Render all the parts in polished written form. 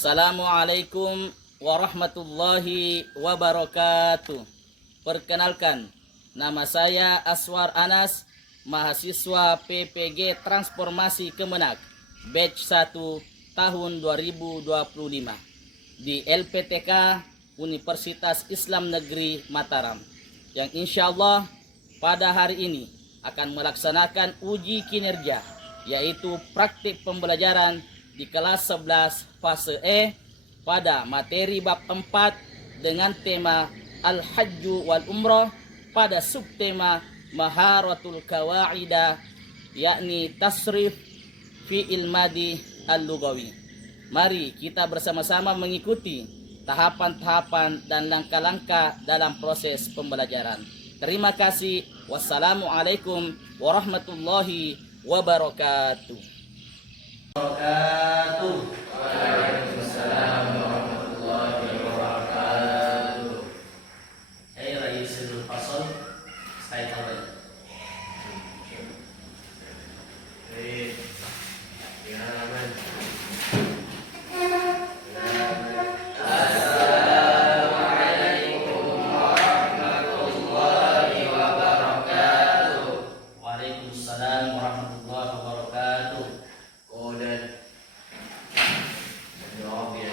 Assalamualaikum warahmatullahi wabarakatuh. Perkenalkan, nama saya Aswar Anas, mahasiswa PPG Transformasi Kemenak, batch 1 tahun 2025 di LPTK Universitas Islam Negeri Mataram, yang insya Allah pada hari ini akan melaksanakan uji kinerja, yaitu praktik pembelajaran di kelas 11 fase E pada materi bab 4 dengan tema Al-Hajju wal Umrah pada subtema Maharatul Kawaidah, yakni tasrif fi'il madi al-lughawi. Mari kita bersama-sama mengikuti tahapan-tahapan dan langkah-langkah dalam proses pembelajaran. Terima kasih. Wassalamualaikum warahmatullahi wabarakatuh. Waalaikumsalam warahmatullahi wabarakatuh. Hey Raisul Fasol, saya tahu. Baik. Gimana, Man? Assalamualaikum warahmatullahi wabarakatuh. Waalaikumsalam warahmatullahi wabarakatuh. Kodan. Jawab ya.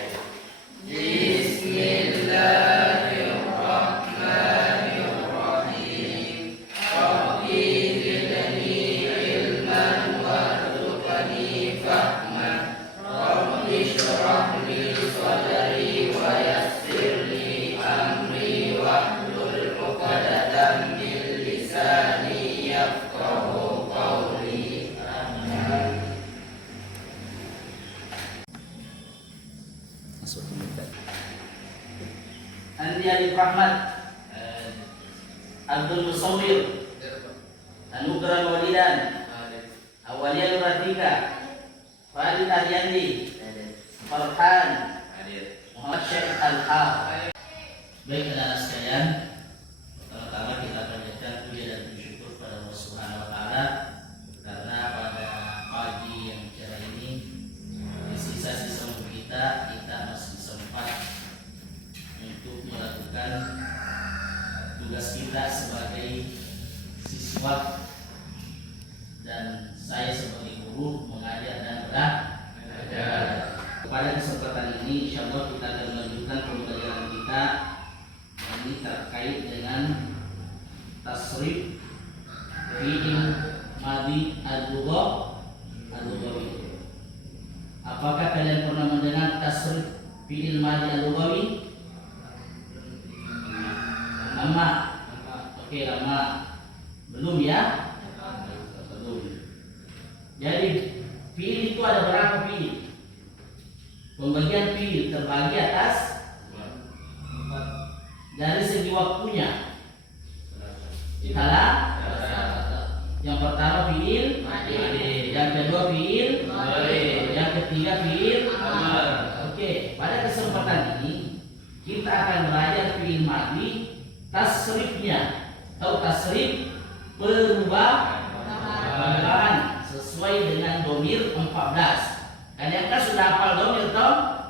Bismillahirrahmanirrahim. Rabbi zidni ilman warzuqni fahman. Rabbi shrah li sadri wa yassir li amri wahlul 'uqdatam min lisani yafqahu qawli. Amin. Andi Alif Rahmat, Abdul Musawwir, Anugerah Walidan, Awaliyah Nuratika, Khalid Aryandi, Farhan, Muhammad Syekh Al-Haq. Baik anak-anak sekalian, pertama-tama kita panjatkan puja dan bersyukur pada Allah Subhanahu wa taala karena pada pagi yang cerah ini di sisa-sisa umur kita masih sempat untuk melakukan tugas kita sebagai siswa, dan saya sebagai guru mengajar dan belajar. Pada kesempatan ini insya Allah kita akan melanjutkan pembelajaran kita ini terkait dengan tasrif fi'il madi al-lughawi. Apakah kalian pernah mendengar tasrif fi'il madi al-lughawi? Lama. Oke, lama. Belum ya? Belum. Jadi fi'il itu ada berapa fi'il? Pembagian fi'il terbagi atas dari segi waktunya. Salah? Yang pertama fi'il madi, yang kedua fi'il madi, yang ketiga fi'il amr. Oke, pada kesempatan ini kita akan belajar fi'il madi tasrifnya atau tasrif perubahan sesuai dengan domir 14. Kalian kan sudah hafal domir toh?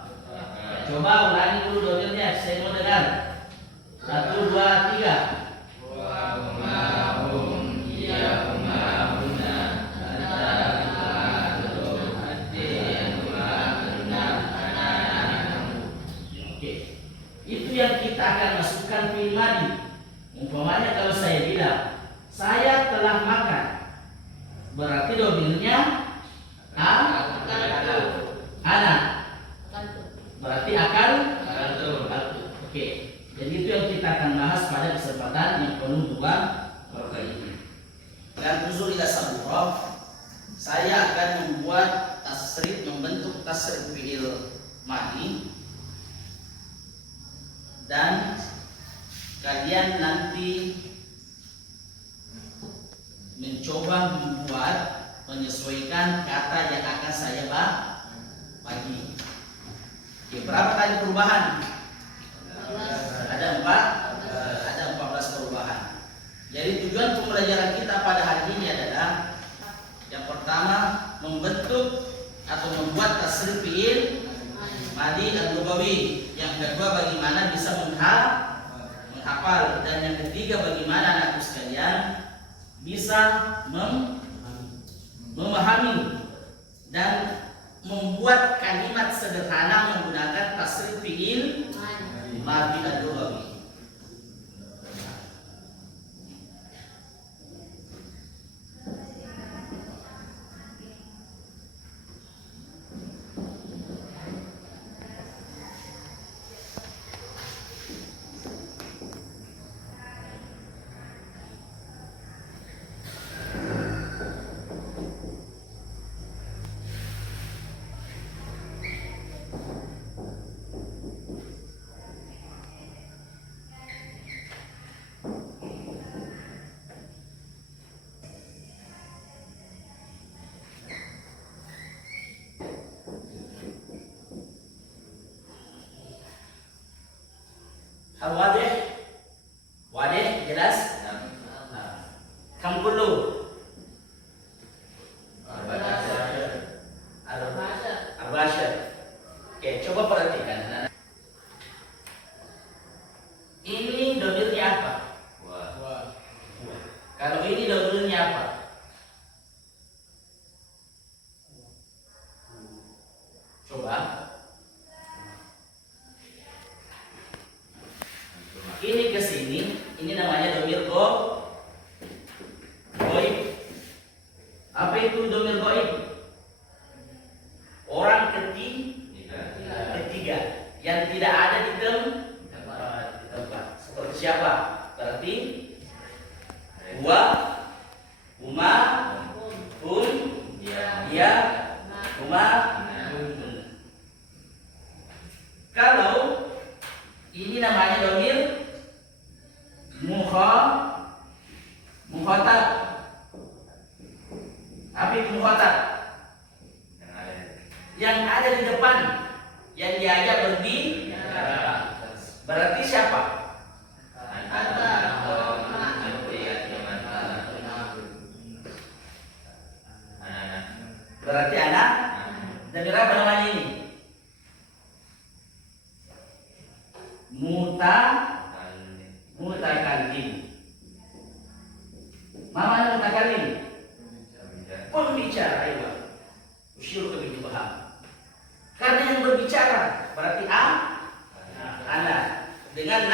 Coba ulangi dulu domirnya, saya mau dengar. 1, 2, 3. Yang kita akan masukkan fi'il madi. Umpamanya kalau saya bilang saya telah makan, berarti domirnya anak, berarti akan. Oke, jadi itu yang kita akan bahas pada kesempatan yang penuh dua perkara ini. Dan usul ila sabura, saya akan membuat membentuk tasrif fi'il madi, dan kalian nanti mencoba menyesuaikan kata yang akan saya bagi. Oke, berapa kali perubahan? Ada 14 perubahan. Jadi tujuan pembelajaran kita pada hari ini adalah yang pertama membentuk atau membuat tasrif fi'il Madi al-lugawi. Yang kedua, bagaimana bisa menghafal, dan yang ketiga, bagaimana anakku sekalian bisa memahami dan membuat kalimat sederhana menggunakan tasrif fiil madi al-lugawi. Hal wadih? Wadih, jelas? Kam kullu? Arba'asyar. Oke, coba perhatikan. Ini domirnya apa? Kalau ini domirnya apa? Coba. Ini ke sini, ini namanya domir goib. Apa itu domir goib? Orang ketiga yang tidak ada di tempat. Seperti siapa? Berarti huwa, huma, hum, dia, huma. Kalau ini namanya domir mukhatab. Apa itu mukhatab? Yang ada di depan, yang diajak berbicara. Berarti siapa? Berarti anak. Dan apa namanya ini? Mutakallim. Mana mutakallim? Pembicara. Ayo, usyur ke begitu paham. Karena yang berbicara berarti anak dengan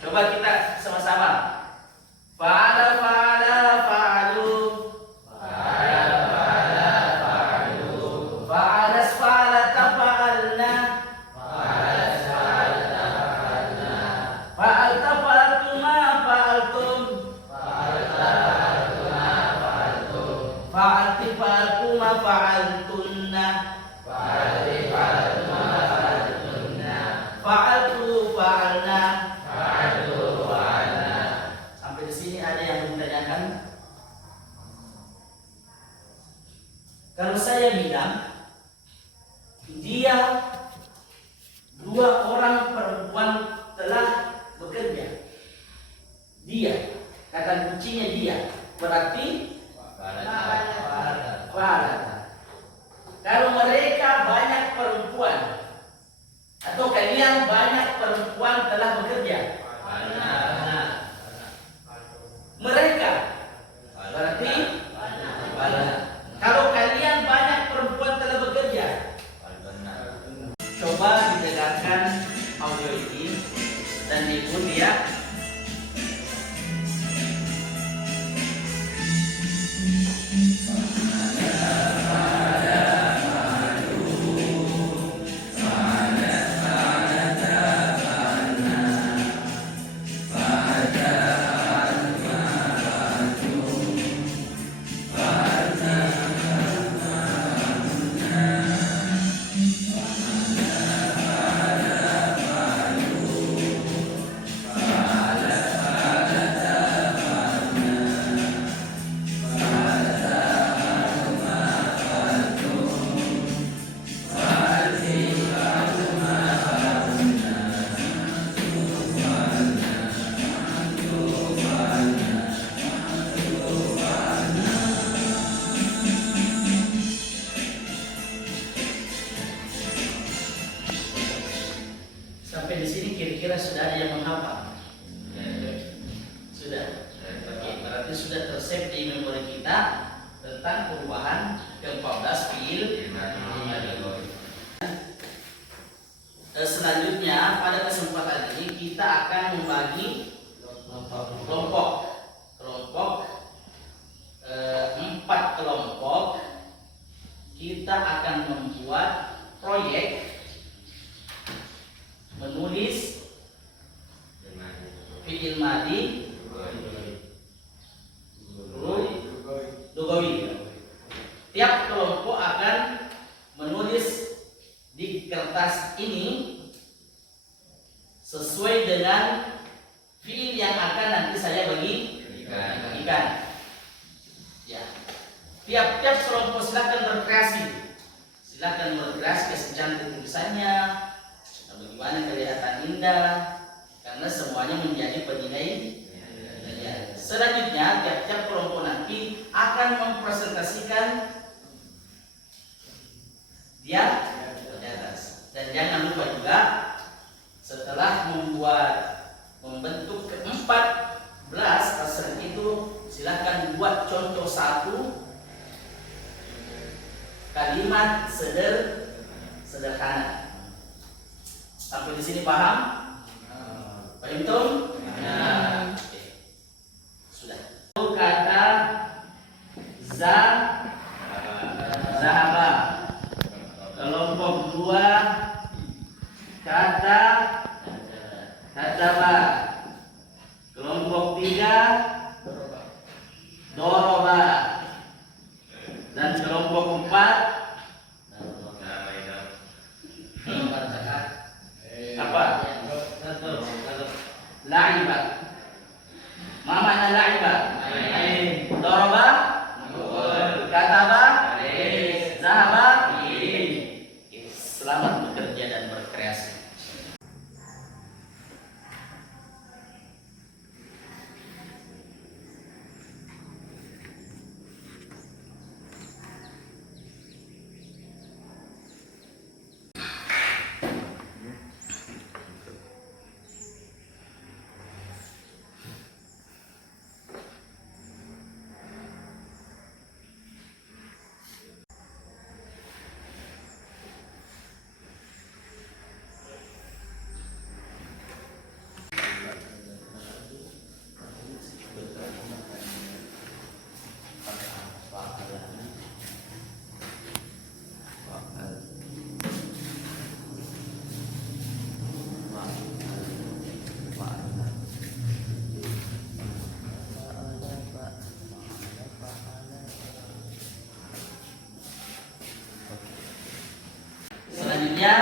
coba kita sama-sama. Fa'ala fa'alu. Sampai di sini ada yang menanyakan? Kalau saya bilang dia dua orang perempuan telah bekerja, dia kata kuncinya dia, berarti kalau mereka banyak perempuan atau kalian banyak perempuan telah bekerja, mereka berarti kalau kalian banyak perempuan telah bekerja. Coba didengarkan audio ini dan diikuti ya. Fa tersave di memori kita tentang perubahan ke-14 fiil madi. Selanjutnya pada kesempatan ini kita akan membagi kelompok 4 kelompok. Kita akan membuat proyek menulis fiil madi lugawi. Tiap kelompok akan menulis di kertas ini sesuai dengan fiil yang akan nanti saya bagikan. Ya. Tiap-tiap kelompok silakan berkreasi kesecantik tulisannya, bagaimana kelihatan indah, karena semuanya menjadi penilaian. Selanjutnya tiap-tiap kelompok nanti akan mempresentasikan dia di atas. Dan jangan lupa juga setelah membentuk ke-14 asal itu, silakan buat contoh 1 kalimat sederhana. Sampai di sini paham? Paham betul? Nah, oke. Sudah. Kata zahaba. Kelompok 2 kata kataba. Kelompok 3 doroba. Dan kelompok 4 apa? La'iba. Ma makna la'iba? Doroba, kataba, zahaba. Selamat bekerja dan berkreasi. Selanjutnya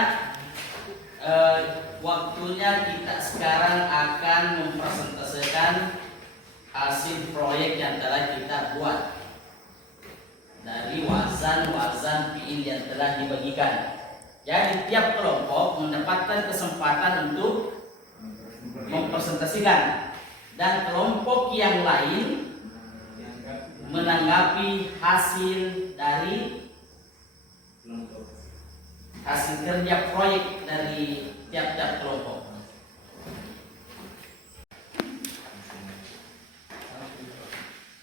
waktunya kita sekarang akan mempresentasikan hasil proyek yang telah kita buat dari wazan-wazan fiil yang telah dibagikan. Jadi tiap kelompok mendapatkan kesempatan untuk mempresentasikan, dan kelompok yang lain menanggapi hasil dari hasil kerja proyek dari tiap-tiap kelompok.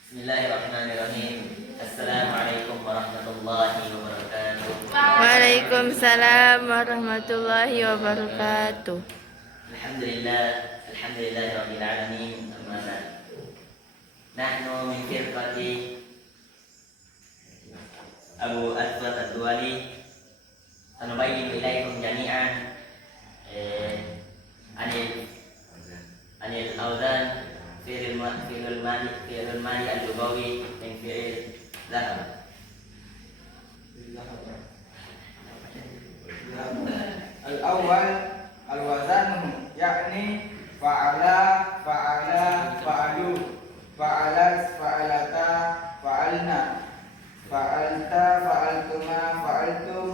Bismillahirrahmanirrahim. Assalamualaikum warahmatullahi wabarakatuh. Waalaikumsalam warahmatullahi wabarakatuh. Alhamdulillahirabbil alamin. Amma ba'd. Nahnu min firqati Abu Aswad Ad-Duwali sanubayyin ilaikum jami'an anil awzan fi'il madi al-lugawi min fi'il zahab. Al-awwal al-wazan yakni fa'ala, fa'alu, fa'alat, fa'alata, fa'alna, fa'alta, fa'altuma, fa'altum,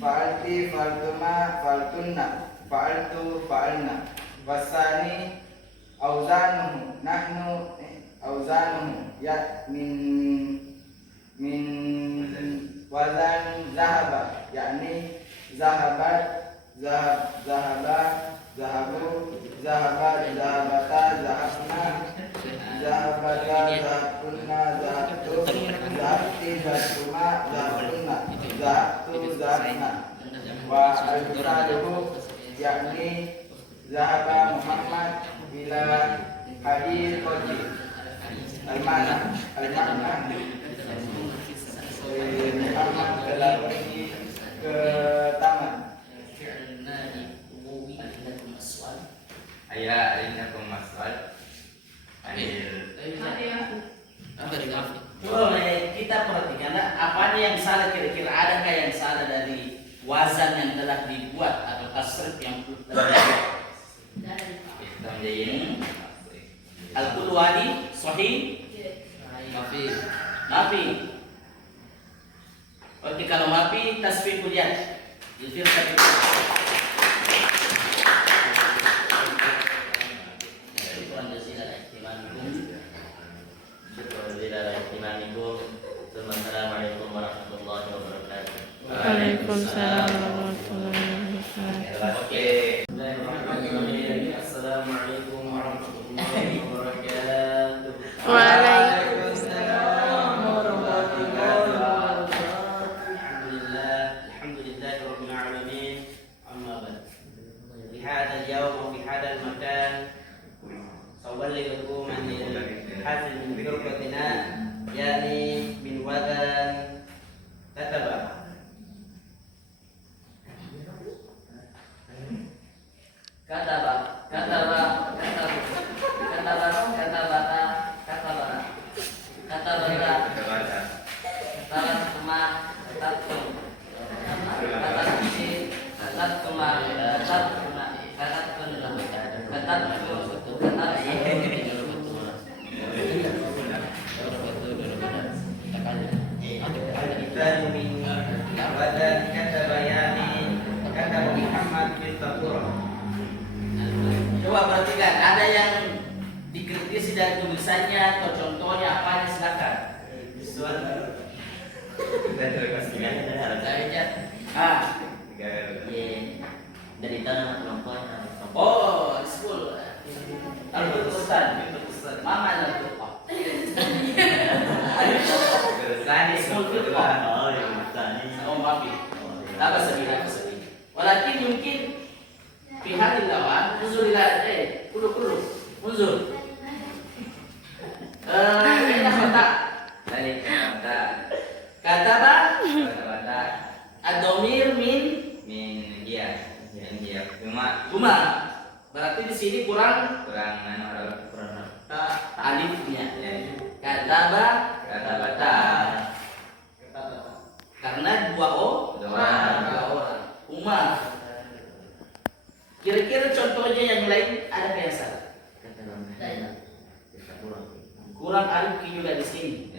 fa'alti, fa'altuma, fa'altunna, fa'altu, fa'alna. Wasani auzanuhu nahnu auzanuhu ya min wazan zahaba yakni zahabat, zahaba, zahabu, zahabat, zahabata, zahabna, zahabata zahabtunna zahabtum zahabti zahabtuma zahabtunna zahabtu zahabna. Wa al-misaluhu yakni zahaba Muhammad ila hadiqati al-mana Muhammad telah pergi ke taman. Ayah, alinakum maswal. Coba kita perhatikan apa yang salah, kira-kira adakah yang salah dari wazan yang telah dibuat atau tasrif yang telah dibuat? Al-Qulwani sahih? Mafi. Oke, kalau mafi tasfiful yad. Yusir tasfiful. Assalamualaikum warahmatullahi wabarakatuh. Waalaikumsalam warahmatullahi wabarakatuh. Oke. Assalamualaikum warahmatullahi wabarakatuh. Waalaikumsalam warahmatullahi wabarakatuh. Alhamdulillahirabbil alamin. Amma ba'd. Di hadzal yawm wa fi hadzal makan sawallikum an hasil min firqatina yani min wadan kataba. Coba perhatikan, ada yang dikritisi dari tulisannya atau contohnya apanya, silakan. Dari tanah perempuan. Oh, school. Al-Qur'an. Mama al-Qur'an. School Qur'an. Oh, yang bertani. Oh, maaf. Apa sedih. Walakin mungkin pihak lawan munzur ila kulu munzur. Kita kata Dari kata kataba kata ad-dhamir min dia cuma berarti di sini kurang kurang alifnya. ya. Kataba Kata bata karena dua orang. Kira-kira contohnya yang lain ada yang salah? Kurang alif juga di sini.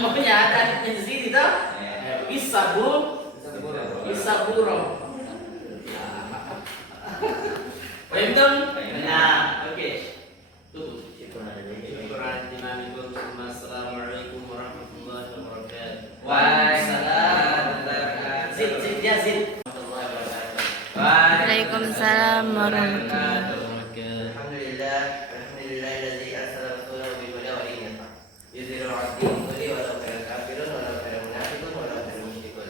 Maunya ada alif di sini toh? Isaburo. Paham dong? Nah, oke. Tutup. Assalamualaikum warahmatullahi wabarakatuh. Waalaikumsalam. Zid. Waalaikumsalam warahmatullahi wabarakatuh. Alhamdulillahilladzi arsala rasulahu bil huda wa dinil haq. Yudhhiru 'ala ad-din kulli walau kana kafirun walau kana munafiqun walau kana musyrikun.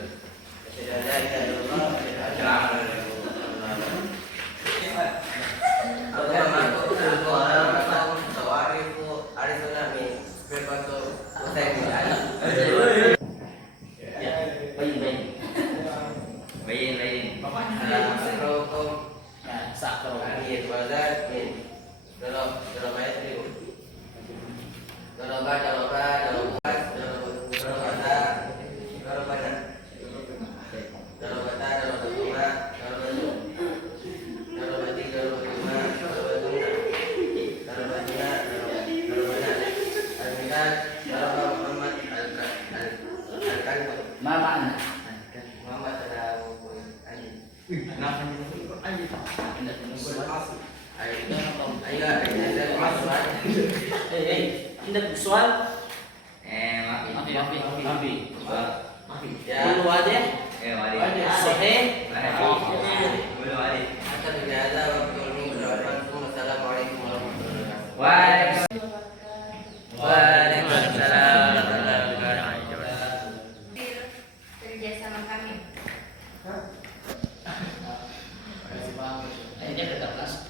Asyhadu an la ilaha illallah wa asyhadu anna Muhammadan Tidak soal mafi. Dulu ada sahih. Assalamualaikum warahmatullahi wabarakatuh. Waalaikumsalam. Kerja sama kami. Akhirnya tetap kelas.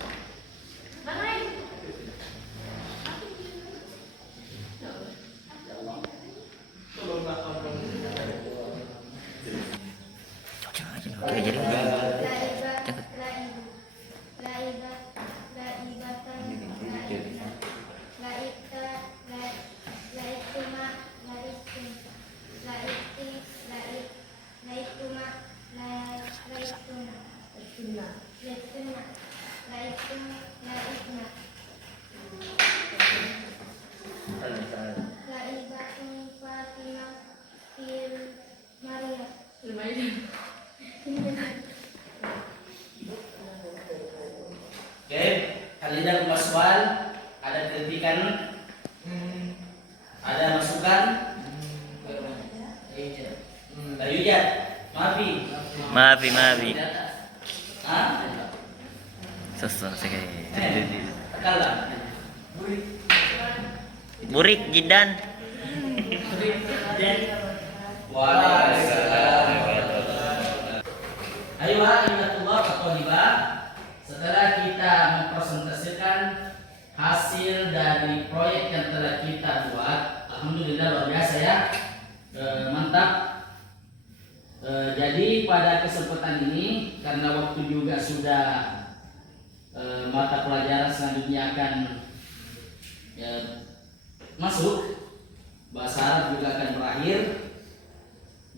Oke, jadi Oke, Kalian Maswal, ada kritikan? Ada masukan? Layujat, maafi. Hah? Tekalah. Burik Jidan. Waalaikumsalam. Ayo Ayyuhatullah Fatolibah. Setelah kita mempresentasikan hasil dari proyek yang telah kita buat, alhamdulillah luar biasa ya, mantap. Jadi pada kesempatan ini karena waktu juga sudah mata pelajaran selanjutnya akan masuk, bahasa Arab juga akan berakhir.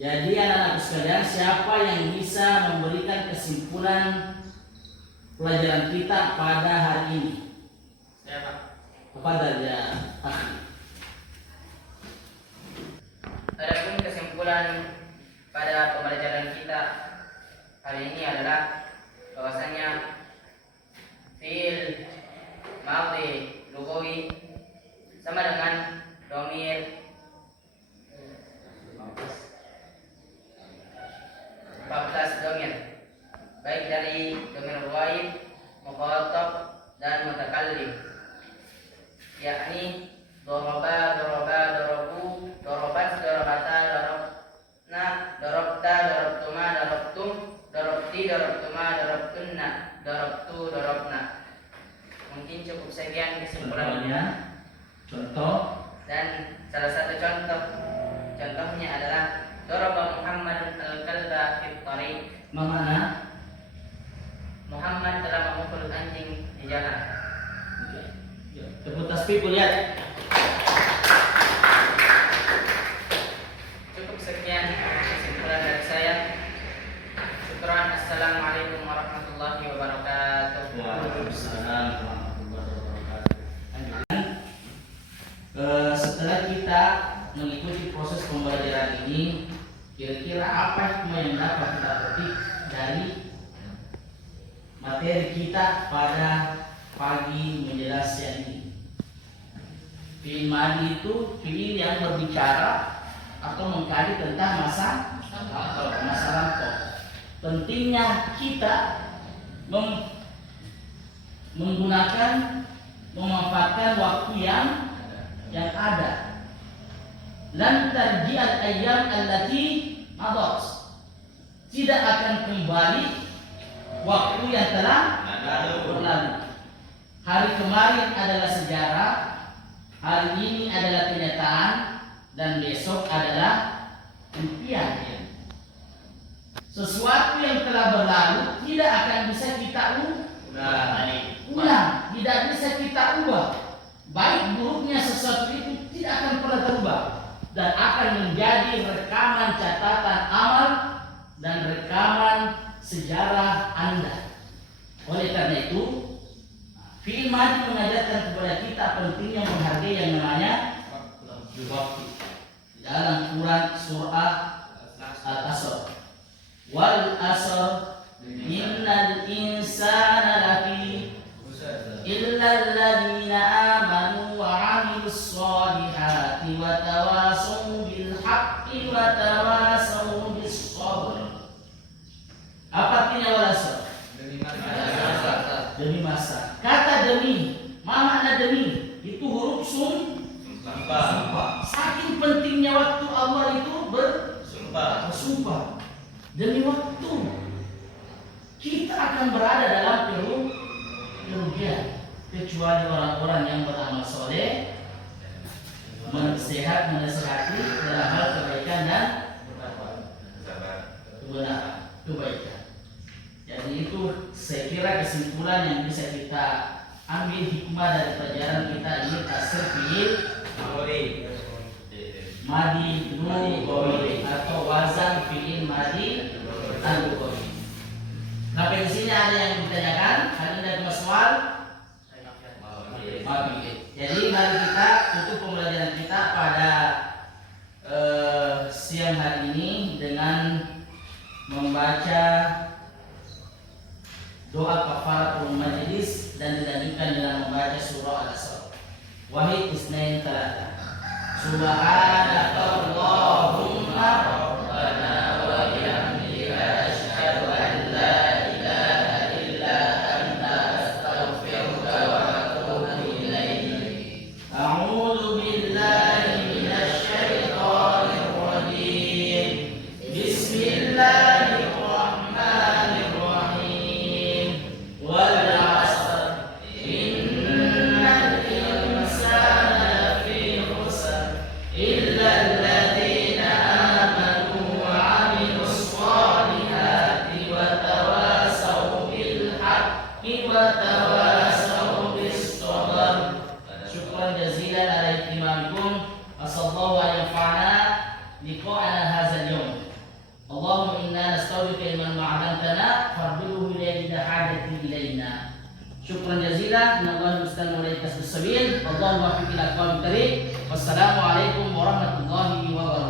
Jadi anak-anak sekalian, siapa yang bisa memberikan kesimpulan pelajaran kita pada hari ini? Siapa? Kepada dia. Adapun kesimpulan pada pembelajaran kita hari ini adalah bahwasanya fi'il madhi lughawi sama dengan dhamir 14 dhamir, baik dari dhamir ghaib, mukhatab dan mutakallim, yakni daraba, darabu, darabat, darabata, darabna, darabta, darabtuma, darabtum, darabti, darabtuma, darabtunna, darabtu, darabna. Mungkin cukup sekian kesimpulannya. Contoh. Dan salah satu contohnya adalah daraba Muhammadun al-kalba fit tariq. Mana? Muhammad telah memukul anjing di jalan. Tepuk tasbih lihat. Cukup sekian kesimpulan dari saya. Syukran. Assalamualaikum warahmatullahi wabarakatuh. Waalaikumsalam warahmatullahi wabarakatuh. Setelah kita mengikuti proses pembelajaran ini, kira-kira apa hikmah yang dapat kita petik dari materi kita pada pagi menjelang siang ini? Fi'il madhi itu fi'il yang berbicara atau mengkaji tentang masa lampau. Pentingnya kita memanfaatkan waktu yang ada. Lan tarji'al ayyam allati madat. Tidak akan kembali waktu yang telah berlalu. Hari kemarin adalah sejarah, hari ini adalah kenyataan, dan besok adalah impian. Sesuatu yang telah berlalu tidak akan bisa kita ulang, tidak bisa kita ubah. Baik buruknya sesuatu itu tidak akan pernah terubah dan akan menjadi rekaman catatan amal dan rekaman sejarah Anda. Oleh karena itu, fi'il madhi mengajarkan kepada kita pentingnya menghargai yang namanya waktu. Dalam Quran surah Al-Asr, wal asr innal insana lafi illa alladhina amanu wa 'amilus solihati wa tawasaw bil haqqi wa tawasaw bis sabr. Apa artinya wal asr? Demi masa. Kata demi, ma makna demi? Sumpah. Saking pentingnya waktu Allah itu bersumpah demi waktu. Kita akan berada dalam kerugian kecuali orang-orang yang beramal soleh, menasihati dalam hal kebaikan dan kebenaran, kebaikan. Jadi itu saya kira kesimpulan yang bisa kita ambil hikmah dari pelajaran kita ini tasir fiil madi lugawi atau wazan fiil madi lugawi. Sampai di sini ada yang ditanyakan? Ada yang cuma soal? Jadi mari kita tutup pembelajaran kita pada siang hari ini dengan membaca doa kafaratul majlis dan dilanjutkan dengan membaca surah Al-Asr. Wahid isnain talata. Subhanakallahumma rabbana wa bihamdika asyhadu an la ilaha illa anta astaghfiruka wa atubu ilaik. A'udzu billahi minasy syaithanir rajim. Bismillahirrahmanirrahim. Wal 'asr innal insana lafi khusr illa alladziina aamanu wa 'amilus shalihati wa tawasaw bil haqqi wa tawasaw bis sabr. Syukran jazilan ala ihtimamikum. Asallallahu an yanfa'ana liqa'ana hadzal yawm. Allahumma inna nasta'udzubika ilman ma 'allamtana farduhu ilayna hajati ilayna. Syukran jazilan. Innallaha musta'an wa ilayhi tasbih sabil. Allahumma fi ila qaumil karim. Wassalamu alaikum warahmatullahi wabarakatuh.